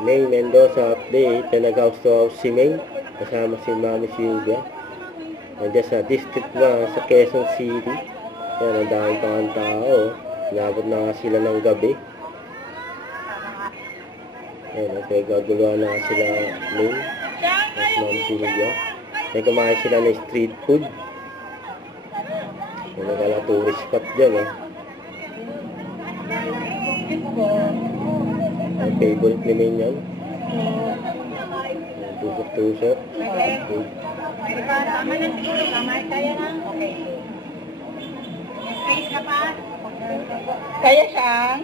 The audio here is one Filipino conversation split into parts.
May Mendoza update na nag-house to house si May kasama si Mami Silvia. Nandiyan sa District 1 sa Quezon City. Yan, ang daming pang tao. Inabot na nga sila ng gabi. Yan, okay, gaguluhan na nga sila May at Mami Silvia. May kumain sila ng street food. Yan, nagala tourist spot dyan. Ang favorite ni May yan. Tusok-tusok. Tama na siguro, kamay kaya na. Okay. Space ka pa? Kaya siyang?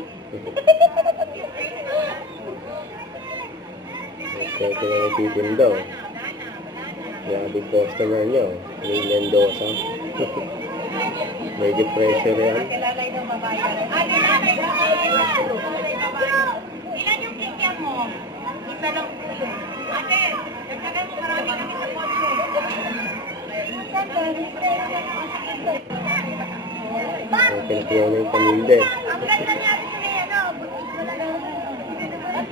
Kaya ito na nagtitinda. Grabe customer niya. May Mendoza. Medyo pressure yan. Kilalay ng babayan. Ilan yung kikyan mo? Isa lang po yun. Ate, nagkagal mo marami kami sa kotse. Ang pinakuha na yung paninda. Ang ganda niya rin si ano. Ay,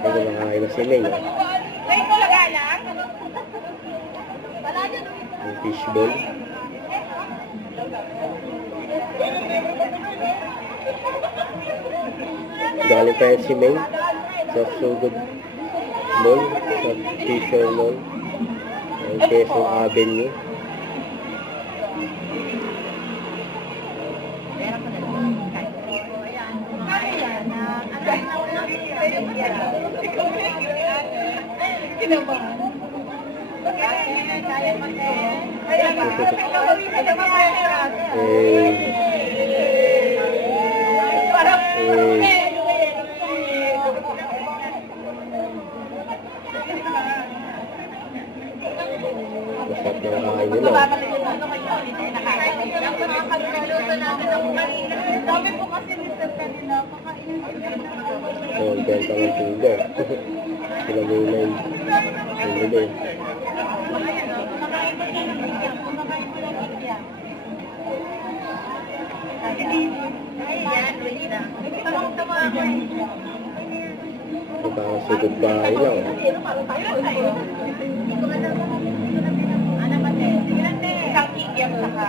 kumakain na si May. Kayo ko lang? Yung fishball. Galing pa yan si May sa Sugod Mall, sa Fisher Mall, ang Quezon Avenue. Masarap na kakain nila. Dami po kasi nito kanina. So, ang benta ng tinda. Sila muna yung nilili. Parang sugod bahay lang. Isang kikyan saka.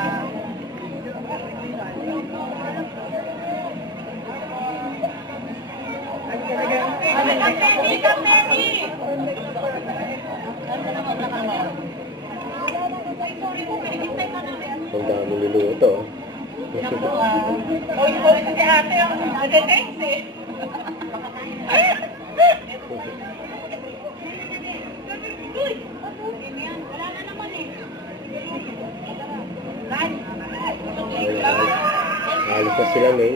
Ang dami niluto. Oy, si ate ang nag-thanks eh. Wala na naman eh. Alis na sila, May.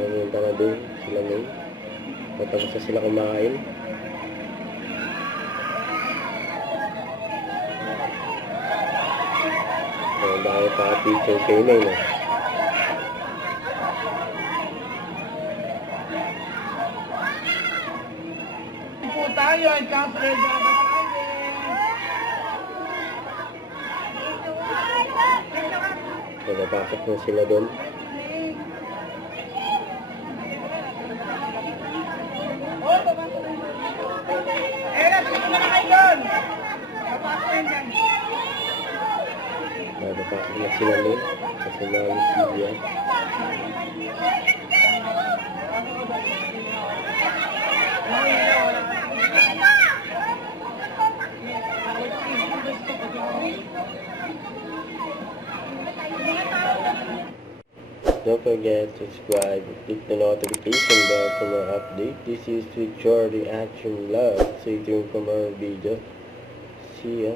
Pumunta na din sila, May. Matapos na sila kumain. Dahil pa picture kay May, no? Po tayo, Councilor Java So, napasok na sila doon. Napasok na sila doon. Kasi Mami Silvia. Don't forget to subscribe and click the notification bell for more update. This is with your reaction vlog. Stay tuned for more videos. See ya.